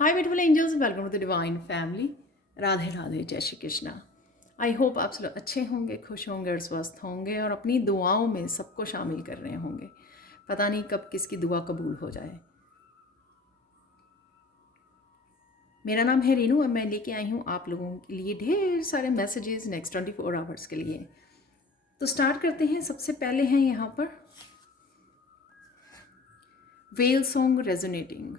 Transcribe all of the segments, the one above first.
Hi beautiful angels, welcome to the divine family. Radhe Radhe, जय Shri Krishna. I hope आप सब अच्छे होंगे, खुश होंगे और स्वस्थ होंगे और अपनी दुआओं में सबको शामिल कर रहे होंगे। पता नहीं कब किसकी दुआ कबूल हो जाए। मेरा नाम है रीनू और मैं लेके आई हूँ आप लोगों के लिए ढेर सारे मैसेजेस नेक्स्ट 24 आवर्स के लिए। तो स्टार्ट करते हैं। सबसे पहले हैं यहाँ पर वेल सॉन्ग रेजोनेटिंग।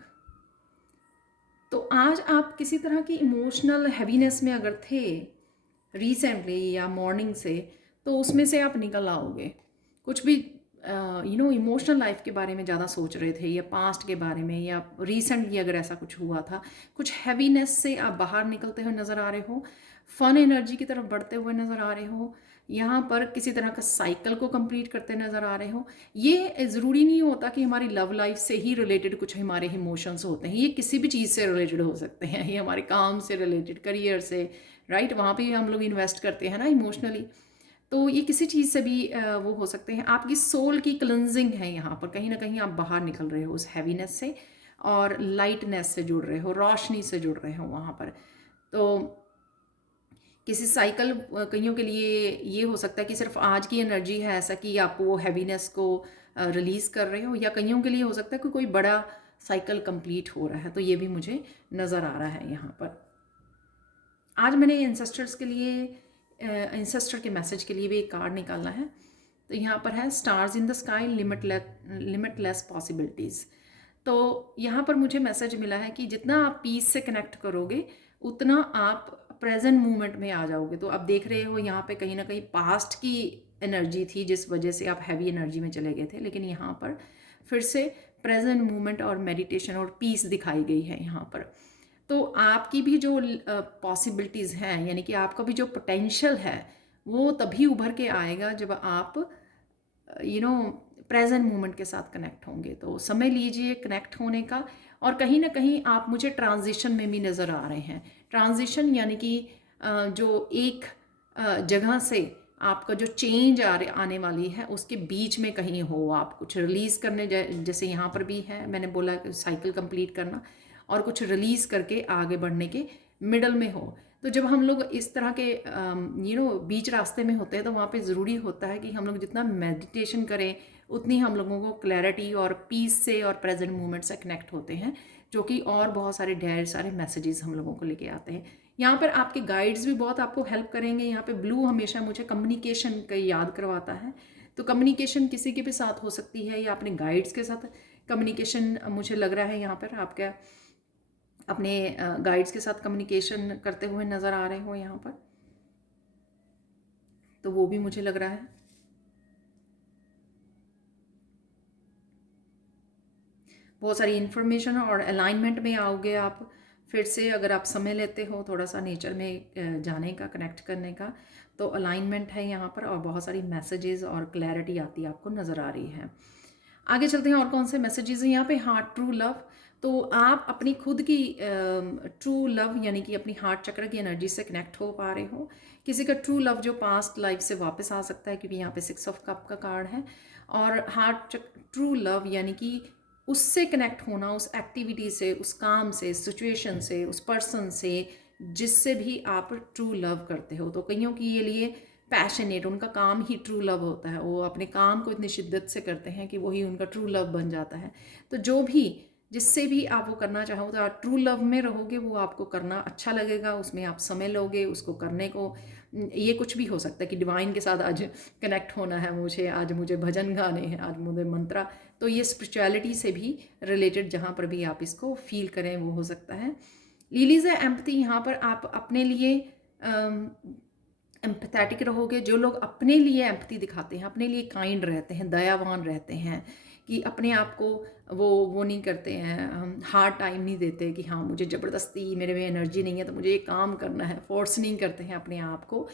तो आज आप किसी तरह की इमोशनल हैवीनेस में अगर थे रिसेंटली या मॉर्निंग से, तो उसमें से आप निकल आओगे। कुछ भी इमोशनल लाइफ के बारे में ज़्यादा सोच रहे थे या पास्ट के बारे में, या रिसेंटली अगर ऐसा कुछ हुआ था, कुछ हैवीनेस से आप बाहर निकलते हुए नज़र आ रहे हो, फन एनर्जी की तरफ बढ़ते हुए नज़र आ रहे हो, यहाँ पर किसी तरह का साइकिल को कंप्लीट करते नज़र आ रहे हो। ये ज़रूरी नहीं होता कि हमारी लव लाइफ से ही रिलेटेड कुछ हमारे इमोशंस होते हैं, ये किसी भी चीज़ से रिलेटेड हो सकते हैं। ये हमारे काम से रिलेटेड, करियर से, राइट, वहाँ पे हम लोग इन्वेस्ट करते हैं ना इमोशनली। तो ये किसी चीज़ से भी वो हो सकते हैं। आपकी सोल की क्लिनजिंग है यहाँ पर, कहीं ना कहीं आप बाहर निकल रहे हो उस हैवीनेस से और लाइटनेस से जुड़ रहे हो, रोशनी से जुड़ रहे हो वहाँ पर। तो किसी साइकिल, कईयों के लिए ये हो सकता है कि सिर्फ आज की एनर्जी है ऐसा कि आप वो हैवीनेस को रिलीज़ कर रहे हो, या कईयों के लिए हो सकता है कि कोई बड़ा साइकिल कंप्लीट हो रहा है। तो ये भी मुझे नज़र आ रहा है यहाँ पर। आज मैंने एंसेस्टर्स के लिए, एंसेस्टर के मैसेज के लिए भी एक कार्ड निकालना है। तो यहाँ पर है stars in the sky, limitless possibilities. तो यहाँ पर मुझे मैसेज मिला है कि जितना आप पीस से कनेक्ट करोगे उतना आप प्रेजेंट मोमेंट में आ जाओगे। तो आप देख रहे हो यहाँ पे कहीं ना कहीं पास्ट की एनर्जी थी जिस वजह से आप हैवी एनर्जी में चले गए थे, लेकिन यहाँ पर फिर से प्रेजेंट मोमेंट और मेडिटेशन और पीस दिखाई गई है यहाँ पर। तो आपकी भी जो पॉसिबिलिटीज़ हैं, यानी कि आपका भी जो पोटेंशियल है, वो तभी उभर के आएगा जब आप प्रेजेंट मोमेंट के साथ कनेक्ट होंगे। तो समय लीजिए कनेक्ट होने का। और कहीं ना कहीं आप मुझे ट्रांजिशन में भी नज़र आ रहे हैं। ट्रांजिशन यानी कि जो एक जगह से आपका जो चेंज आने वाली है उसके बीच में कहीं हो, आप कुछ रिलीज़ करने, जैसे यहाँ पर भी है, मैंने बोला साइकिल कंप्लीट करना और कुछ रिलीज़ करके आगे बढ़ने के मिडल में हो। तो जब हम लोग इस तरह के बीच रास्ते में होते हैं तो वहाँ पे ज़रूरी होता है कि हम लोग जितना मेडिटेशन करें उतनी हम लोगों को क्लैरिटी और पीस से और प्रेजेंट मोमेंट से कनेक्ट होते हैं, जो कि और बहुत सारे ढेर सारे मैसेजेस हम लोगों को लेके आते हैं। यहाँ पर आपके गाइड्स भी बहुत आपको हेल्प करेंगे। यहाँ पे ब्लू हमेशा मुझे कम्युनिकेशन का याद करवाता है। तो कम्युनिकेशन किसी के भी साथ हो सकती है या अपने गाइड्स के साथ कम्युनिकेशन, मुझे लग रहा है यहाँ पर आपका अपने गाइड्स के साथ कम्युनिकेशन करते हुए नज़र आ रहे हो यहाँ पर। तो वो भी मुझे लग रहा है। बहुत सारी इन्फॉर्मेशन और अलाइनमेंट में आओगे आप फिर से, अगर आप समय लेते हो थोड़ा सा नेचर में जाने का, कनेक्ट करने का, तो अलाइनमेंट है यहाँ पर और बहुत सारी मैसेजेस और क्लैरिटी आती आपको नज़र आ रही है। आगे चलते हैं और कौन से मैसेजेस हैं यहाँ पे। Heart true love. तो आप अपनी खुद की ट्रू लव यानी कि अपनी हार्ट चक्र की एनर्जी से कनेक्ट हो पा रहे हो। किसी का ट्रू लव जो पास्ट लाइफ से वापस आ सकता है, क्योंकि यहाँ पे 6 ऑफ कप का कार्ड है। और हार्ट ट्रू लव यानी कि उससे कनेक्ट होना, उस एक्टिविटी से, उस काम से, सिचुएशन से, उस पर्सन से जिससे भी आप ट्रू लव करते हो। तो कईयों के लिए पैशनेट, उनका काम ही ट्रू लव होता है। वो अपने काम को इतनी शिद्दत से करते हैं कि वही उनका ट्रू लव बन जाता है। तो जो भी, जिससे भी आप वो करना चाहो तो आप ट्रू लव में रहोगे, वो आपको करना अच्छा लगेगा, उसमें आप समय लोगे उसको करने को। ये कुछ भी हो सकता है कि डिवाइन के साथ आज कनेक्ट होना है मुझे, आज मुझे भजन गाने हैं, आज मुझे मंत्रा। तो ये स्पिरिचुअलिटी से भी रिलेटेड जहाँ पर भी आप इसको फील करें वो हो सकता है। लीलीज है एम्पैथी। यहाँ पर आप अपने लिए एम्पैथेटिक रहोगे। जो लोग अपने लिए एम्पैथी दिखाते हैं, अपने लिए काइंड रहते हैं, दयावान रहते हैं, कि अपने आप को वो नहीं करते हैं, हम हार्ड टाइम नहीं देते कि हाँ मुझे ज़बरदस्ती, मेरे में एनर्जी नहीं है तो मुझे ये काम करना है, फोर्स नहीं करते हैं अपने आप को,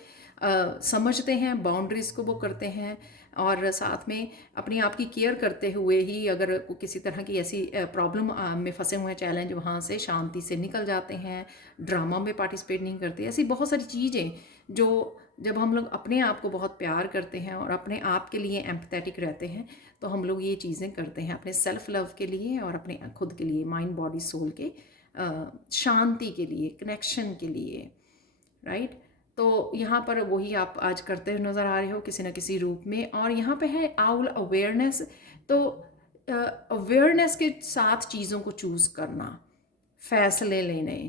समझते हैं, बाउंड्रीज़ को वो करते हैं। और साथ में अपने आप की केयर करते हुए ही अगर किसी तरह की ऐसी प्रॉब्लम में फंसे हुए हैं, चैलेंज, वहाँ से शांति से निकल जाते हैं, ड्रामा में पार्टिसिपेट नहीं करते। ऐसी बहुत सारी चीज़ें जो, जब हम लोग अपने आप को बहुत प्यार करते हैं और अपने आप के लिए एम्पैथेटिक रहते हैं, तो हम लोग ये चीज़ें करते हैं अपने सेल्फ लव के लिए और अपने खुद के लिए, माइंड बॉडी सोल के शांति के लिए, कनेक्शन के लिए, राइट। तो यहाँ पर वही आप आज करते हुए नज़र आ रहे हो किसी न किसी रूप में। और यहाँ पे है आउल अवेयरनेस। तो अवेयरनेस के साथ चीज़ों को चूज़ करना, फैसले लेने,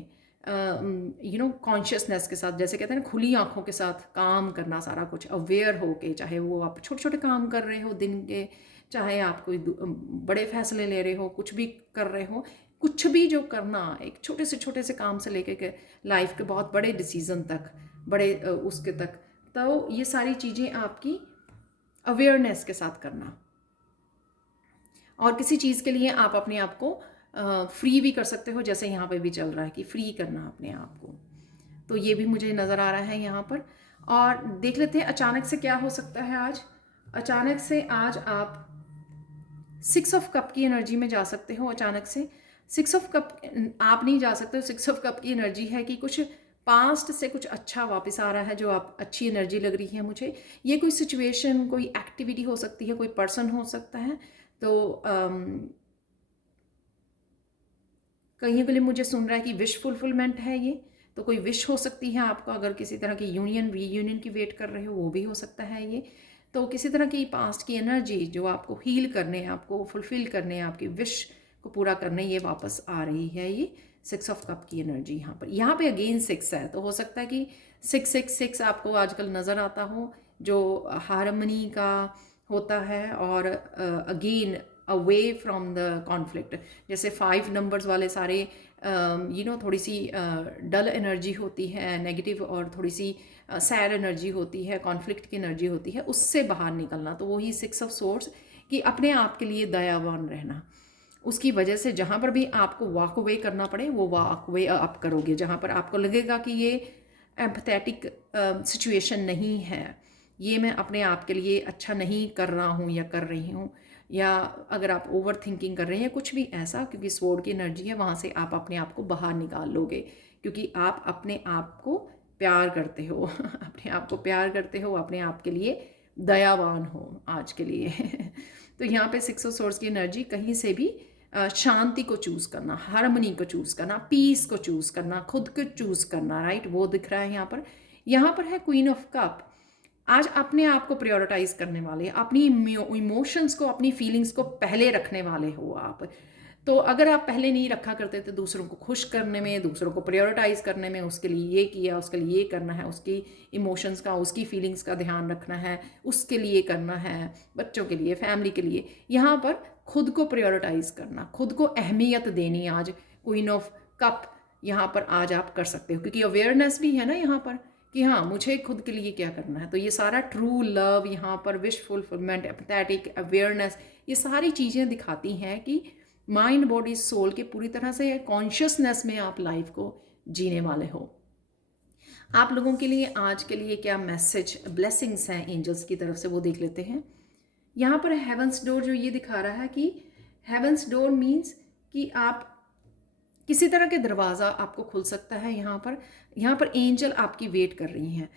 कॉन्शियसनेस के साथ, जैसे कहते हैं ना, खुली आंखों के साथ काम करना, सारा कुछ अवेयर हो के, चाहे वो आप छोटे छोटे काम कर रहे हो दिन के, चाहे आप कोई बड़े फैसले ले रहे हो, कुछ भी कर रहे हो, कुछ भी जो करना, एक छोटे से काम से लेके के लाइफ के बहुत बड़े डिसीजन तक, बड़े उसके तक, तो ये सारी चीज़ें आपकी अवेयरनेस के साथ करना। और किसी चीज़ के लिए आप अपने आप को फ्री भी कर सकते हो, जैसे यहाँ पे भी चल रहा है कि फ्री करना अपने आप को। तो ये भी मुझे नज़र आ रहा है यहाँ पर। और देख लेते हैं अचानक से क्या हो सकता है आज। अचानक से आज आप 6 ऑफ कप की एनर्जी में जा सकते हो। अचानक से 6 ऑफ कप आप नहीं जा सकते हो। 6 ऑफ कप की एनर्जी है कि कुछ पास्ट से कुछ अच्छा वापस आ रहा है, जो आप अच्छी एनर्जी लग रही है मुझे। ये कोई सिचुएशन, कोई एक्टिविटी हो सकती है, कोई पर्सन हो सकता है। तो कहीं के लिए मुझे सुन रहा है कि विश फुलफिलमेंट है ये। तो कोई विश हो सकती है आपका, अगर किसी तरह की यूनियन रीयूनियन की वेट कर रहे हो, वो भी हो सकता है ये। तो किसी तरह की पास्ट की एनर्जी जो आपको हील करने, आपको फुलफिल करने, आपकी विश को पूरा करने, ये वापस आ रही है। ये 6 ऑफ कप की एनर्जी यहाँ पे अगेन 6 है। तो हो सकता है कि 666 आपको आजकल नज़र आता हो, जो हारमनी का होता है, और again away from the conflict. जैसे 5 नंबर्स वाले सारे थोड़ी सी डल एनर्जी होती है, नेगेटिव, और थोड़ी सी सैड एनर्जी होती है, कॉन्फ्लिक्ट की एनर्जी होती है, उससे बाहर निकलना। तो वही 6 ऑफ सोर्स कि अपने आप के लिए दयावान रहना। उसकी वजह से जहाँ पर भी आपको वॉक अवे करना पड़े, वो वॉक अवे आप करोगे। जहाँ पर आपको लगेगा कि ये एम्पथेटिक सिचुएशन नहीं है, ये मैं अपने आप के लिए अच्छा नहीं कर रहा हूँ या कर रही हूँ, या अगर आप ओवर थिंकिंग कर रहे हैं, कुछ भी ऐसा, क्योंकि स्वॉर्ड की एनर्जी है, वहाँ से आप अपने आप को बाहर निकाल लोगे, क्योंकि आप अपने आप को प्यार करते हो अपने आप को प्यार करते हो, अपने आप के लिए दयावान हो आज के लिए तो यहाँ पे 6 ऑफ सोर्स की एनर्जी कहीं से भी शांति को चूज़ करना, हार्मनी को चूज़ करना, पीस को चूज़ करना, खुद को चूज़ करना, राइट, वो दिख रहा है यहाँ पर। यहाँ पर है क्वीन ऑफ कप। आज अपने आप को प्रायोरिटाइज करने वाले, अपनी इमोशंस को, अपनी फीलिंग्स को पहले रखने वाले हो आप। तो अगर आप पहले नहीं रखा करते थे, दूसरों को खुश करने में, दूसरों को प्रायोरिटाइज करने में, उसके लिए ये किया, उसके लिए ये करना है, उसकी इमोशंस का, उसकी फीलिंग्स का ध्यान रखना है, उसके लिए करना है, बच्चों के लिए, फैमिली के लिए, यहाँ पर खुद को प्रायोरिटाइज करना, खुद को अहमियत देनी, आज क्वीन ऑफ कप यहाँ पर आज आप कर सकते हो, क्योंकि अवेयरनेस भी है ना यहाँ पर कि हाँ, मुझे खुद के लिए क्या करना है। तो ये सारा ट्रू लव यहाँ पर, विश फुलफिलमेंट, एम्पैथेटिक, अवेयरनेस, ये सारी चीज़ें दिखाती हैं कि माइंड, बॉडी, सोल के पूरी तरह से कॉन्शियसनेस में आप लाइफ को जीने वाले हो। आप लोगों के लिए आज के लिए क्या मैसेज, ब्लेसिंग्स हैं एंजल्स की तरफ से, वो देख लेते हैं। यहाँ पर हेवंस डोर जो ये दिखा रहा है कि हेवंस डोर मीन्स कि आप किसी तरह के दरवाज़ा आपको खुल सकता है। यहाँ पर एंजल आपकी वेट कर रही हैं।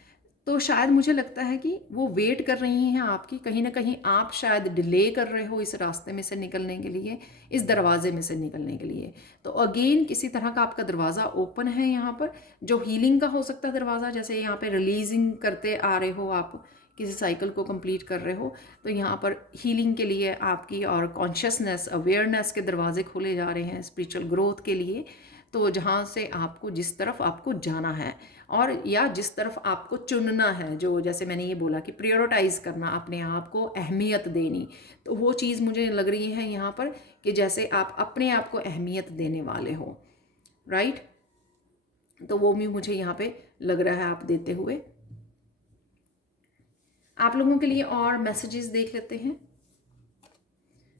तो शायद मुझे लगता है कि वो वेट कर रही हैं आपकी, कहीं ना कहीं आप शायद डिले कर रहे हो इस रास्ते में से निकलने के लिए, इस दरवाजे में से निकलने के लिए। तो अगेन किसी तरह का आपका दरवाज़ा ओपन है यहाँ पर, जो हीलिंग का हो सकता है दरवाज़ा, जैसे यहाँ पे रिलीजिंग करते आ रहे हो आप, किसी साइकिल को कंप्लीट कर रहे हो, तो यहाँ पर हीलिंग के लिए आपकी, और कॉन्शियसनेस, अवेयरनेस के दरवाजे खोले जा रहे हैं स्पिरिचुअल ग्रोथ के लिए। तो जहाँ से आपको, जिस तरफ आपको जाना है, और या जिस तरफ आपको चुनना है, जो जैसे मैंने ये बोला कि प्रायोरिटाइज करना, अपने आप को अहमियत देनी, तो वो चीज़ मुझे लग रही है यहाँ पर कि जैसे आप अपने आप को अहमियत देने वाले हो, राइट। तो वो भी मुझे यहाँ पे लग रहा है आप देते हुए। आप लोगों के लिए और मैसेजेस देख लेते हैं।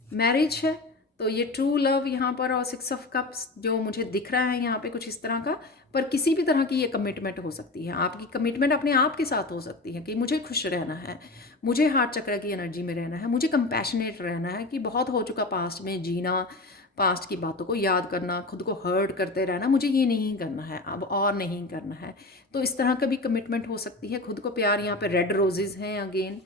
मैरिज है तो ये ट्रू लव यहाँ पर, और 6 ऑफ कप्स जो मुझे दिख रहा है यहाँ पे कुछ इस तरह का, पर किसी भी तरह की ये कमिटमेंट हो सकती है। आपकी कमिटमेंट अपने आप के साथ हो सकती है कि मुझे खुश रहना है, मुझे हार्ट चक्र की एनर्जी में रहना है, मुझे कंपैशनेट रहना है, कि बहुत हो चुका पास्ट में जीना, पास्ट की बातों को याद करना, खुद को हर्ट करते रहना, मुझे ये नहीं करना है, अब और नहीं करना है। तो इस तरह का भी कमिटमेंट हो सकती है। खुद को प्यार, यहाँ पे रेड रोजेज हैं again,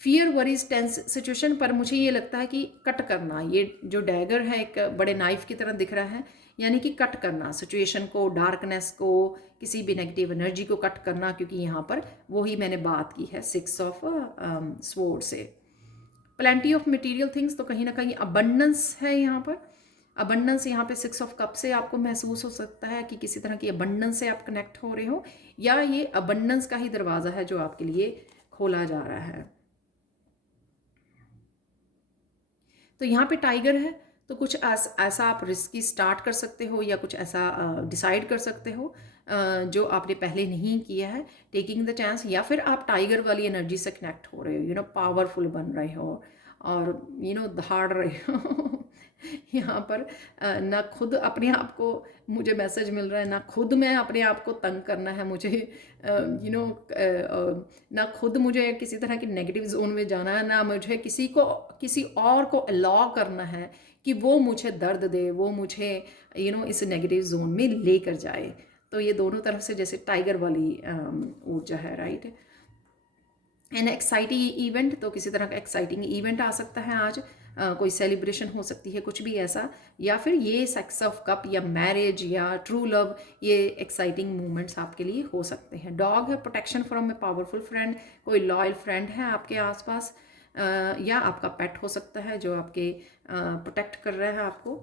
fear worries tense situation पर मुझे ये लगता है कि कट करना, ये जो डैगर है एक बड़े नाइफ की तरह दिख रहा है, यानी कि कट करना सिचुएशन को, डार्कनेस को, किसी भी नेगेटिव एनर्जी को कट करना, क्योंकि यहाँ पर वही मैंने बात की है 6 ऑफ स्वॉर्ड से। प्लेंटी ऑफ मटेरियल थिंग्स, तो कहीं ना कहीं अबंडेंस है यहाँ पर। अबंडेंस यहाँ पे 6 ऑफ कप से आपको महसूस हो सकता है कि किसी तरह की अबंडेंस से आप कनेक्ट हो रहे हो, या ये अबंडेंस का ही दरवाज़ा है जो आपके लिए खोला जा रहा है। तो यहाँ पे टाइगर है, तो कुछ ऐसा आप रिस्की स्टार्ट कर सकते हो, या कुछ ऐसा डिसाइड कर सकते हो जो आपने पहले नहीं किया है, टेकिंग द चांस, या फिर आप टाइगर वाली एनर्जी से कनेक्ट हो रहे हो, पावरफुल बन रहे हो, और दहाड़ रहे हो। यहाँ पर ना खुद अपने आप को, मुझे मैसेज मिल रहा है, ना खुद मैं अपने आप को तंग करना है मुझे, ना खुद मुझे किसी तरह की नेगेटिव जोन में जाना है, ना मुझे किसी और को अलाउ करना है कि वो मुझे दर्द दे, वो मुझे इस नेगेटिव जोन में लेकर जाए। तो ये दोनों तरफ से जैसे टाइगर वाली ऊर्जा है, राइट। एन एक्साइटिंग इवेंट, तो किसी तरह का एक्साइटिंग इवेंट आ सकता है आज, कोई सेलिब्रेशन हो सकती है, कुछ भी ऐसा, या फिर ये सेक्स ऑफ कप या मैरिज या ट्रू लव, ये एक्साइटिंग मोमेंट्स आपके लिए हो सकते हैं। डॉग है, protection from a powerful friend, कोई लॉयल फ्रेंड है आपके आसपास, या आपका पेट हो सकता है जो आपके प्रोटेक्ट कर रहा है आपको।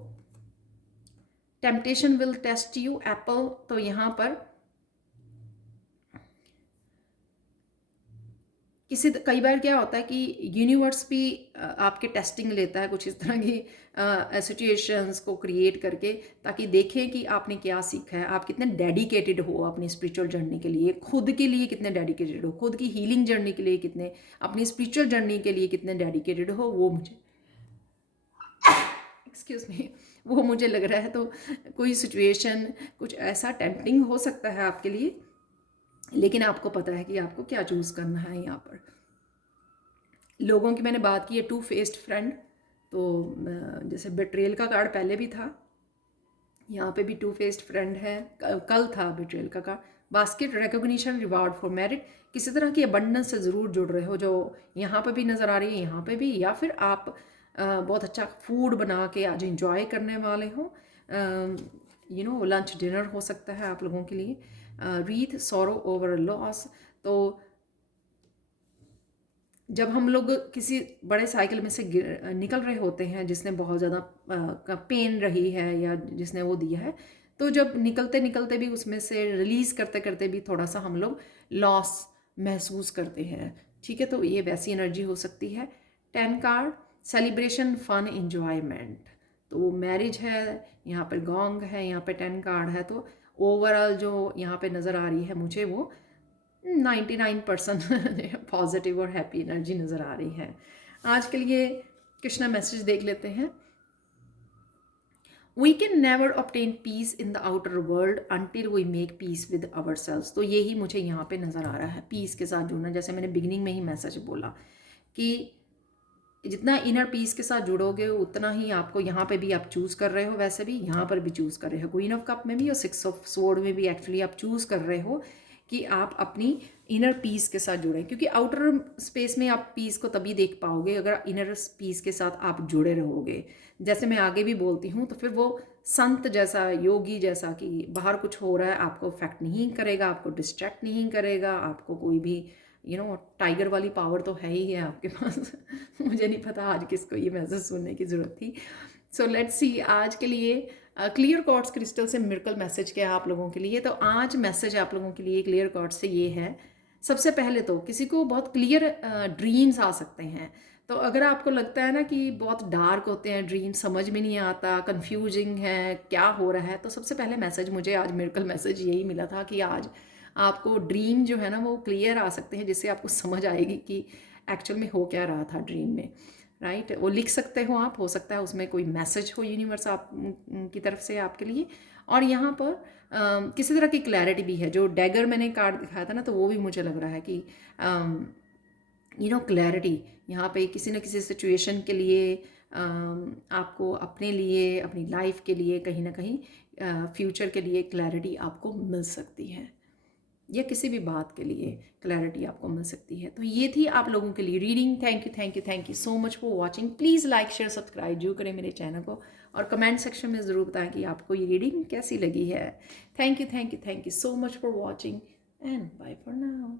Temptation will test you, apple, तो यहाँ पर कई बार क्या होता है कि यूनिवर्स भी आपके टेस्टिंग लेता है कुछ इस तरह की सिचुएशंस को क्रिएट करके, ताकि देखें कि आपने क्या सीखा है, आप कितने डेडिकेटेड हो अपनी स्पिरिचुअल जर्नी के लिए, खुद के लिए कितने डेडिकेटेड हो, खुद की हीलिंग जर्नी के लिए कितने, अपनी स्पिरिचुअल जर्नी के लिए कितने डेडिकेटेड हो, वो मुझे एक्सक्यूज मी, वो मुझे लग रहा है। तो कोई सिचुएशन कुछ ऐसा टेम्पटिंग हो सकता है आपके लिए, लेकिन आपको पता है कि आपको क्या चूज़ करना है। यहाँ पर लोगों की मैंने बात की है, टू फेस्ड फ्रेंड, तो जैसे बेट्रेयल का कार्ड पहले भी था, यहाँ पे भी टू फेस्ड फ्रेंड है, कल था बेट्रेयल का card. Basket, recognition, reward for merit, किसी तरह की अबंडेंस से ज़रूर जुड़ रहे हो, जो यहाँ पे भी नज़र आ रही है, यहाँ पे भी, या फिर आप बहुत अच्छा फूड बना के आज इंजॉय करने वाले हो, लंच डिनर हो सकता है आप लोगों के लिए। रीथ, सॉरो ओवर लॉस, तो जब हम लोग किसी बड़े साइकिल में से निकल रहे होते हैं जिसने बहुत ज़्यादा पेन रही है या जिसने वो दिया है, तो जब निकलते निकलते भी उसमें से रिलीज़ करते करते भी थोड़ा सा हम लोग लॉस महसूस करते हैं, ठीक है। तो ये वैसी एनर्जी हो सकती है। 10 कार्ड, सेलिब्रेशन, फन, इंजॉयमेंट, तो वो मैरिज है, यहाँ पर गोंग है, यहाँ पे 10 कार्ड है, तो ओवरऑल जो यहाँ पे नज़र आ रही है मुझे वो 99% पॉजिटिव और हैप्पी एनर्जी नज़र आ रही है। आज के लिए कृष्णा मैसेज देख लेते हैं। We can never obtain peace in the outer world until we make peace with ourselves, तो यही मुझे यहाँ पे नज़र आ रहा है, पीस के साथ जुड़ना। जैसे मैंने बिगिनिंग में ही मैसेज बोला कि जितना इनर पीस के साथ जुड़ोगे उतना ही आपको, यहाँ पे भी आप चूज़ कर रहे हो, वैसे भी यहाँ पर भी चूज़ कर रहे हो, क्वीन ऑफ कप में भी और 6 ऑफ स्वॉर्ड में भी एक्चुअली आप चूज़ कर रहे हो कि आप अपनी इनर पीस के साथ जुड़े, क्योंकि आउटर स्पेस में आप पीस को तभी देख पाओगे अगर इनर पीस के साथ आप जुड़े रहोगे। जैसे मैं आगे भी बोलती हूँ, तो फिर वो संत जैसा, योगी जैसा कि बाहर कुछ हो रहा है आपको अफेक्ट नहीं करेगा, आपको डिस्ट्रैक्ट नहीं करेगा, आपको कोई भी टाइगर वाली पावर तो है ही है आपके पास। मुझे नहीं पता आज किसको ये मैसेज सुनने की ज़रूरत थी। सो लेट्स सी आज के लिए क्लियर कॉर्ड्स क्रिस्टल से मिरेकल मैसेज क्या है आप लोगों के लिए। तो आज मैसेज आप लोगों के लिए क्लियर कॉर्ड्स से ये है, सबसे पहले तो किसी को बहुत क्लियर ड्रीम्स आ सकते हैं। तो अगर आपको लगता है ना कि बहुत डार्क होते हैं ड्रीम, समझ में नहीं आता, कंफ्यूजिंग है, क्या हो रहा है, तो सबसे पहले मैसेज मुझे आज मिरेकल मैसेज यही मिला था कि आज आपको ड्रीम जो है ना वो क्लियर आ सकते हैं, जिससे आपको समझ आएगी कि एक्चुअल में हो क्या रहा था ड्रीम में, राइट। वो लिख सकते हो आप, हो सकता है उसमें कोई मैसेज हो यूनिवर्स आप की तरफ से आपके लिए। और यहाँ पर किसी तरह की क्लैरिटी भी है, जो डैगर मैंने कार्ड दिखाया था ना, तो वो भी मुझे लग रहा है कि क्लैरिटी यहाँ पे किसी न किसी सिचुएशन के लिए आपको अपने लिए, अपनी लाइफ के लिए, कहीं ना कहीं फ्यूचर के लिए क्लैरिटी आपको मिल सकती है। या किसी भी बात के लिए क्लैरिटी आपको मिल सकती है। तो ये थी आप लोगों के लिए reading. Thank you thank you thank you so much for watching. Please like share subscribe जरूर करें मेरे चैनल को, और कमेंट सेक्शन में ज़रूर बताएं कि आपको ये रीडिंग कैसी लगी है। Thank you so much for watching and bye for now.